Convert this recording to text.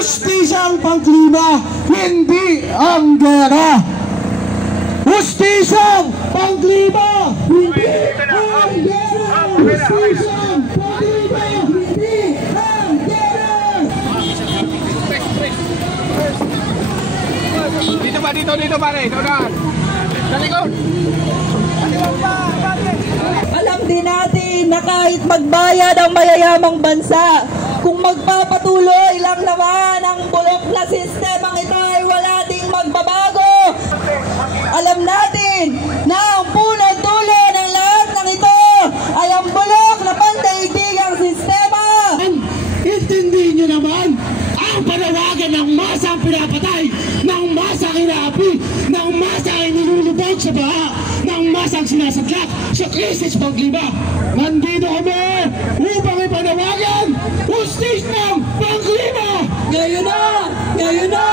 Hustisyang pangklima, hindi ang gera. Hustisyang pangklima, hindi ang gera. Hustisyang pangklima, hindi ang gera. Dito ba? Dito pare. Doon. Sa likod. Alam din natin na kahit magbayad ang mayayamang bansa, kung magpapatuloy lang naman ang bulok na sistemang ito ay wala ding magbabago. Alam natin na ang punot dulo ng lahat ng ito ay ang bulok na pandaigdigang sistema. Intindihin nyo naman ang panawagan ng masang pinapatay, ng masang inaapi, ng masang inilulubog sa baha, ng masang sinasaklak sa krisis pangklima. Nandito kami upang ipanawagan hustis ng pangklima! Ngayon na! Ngayon na!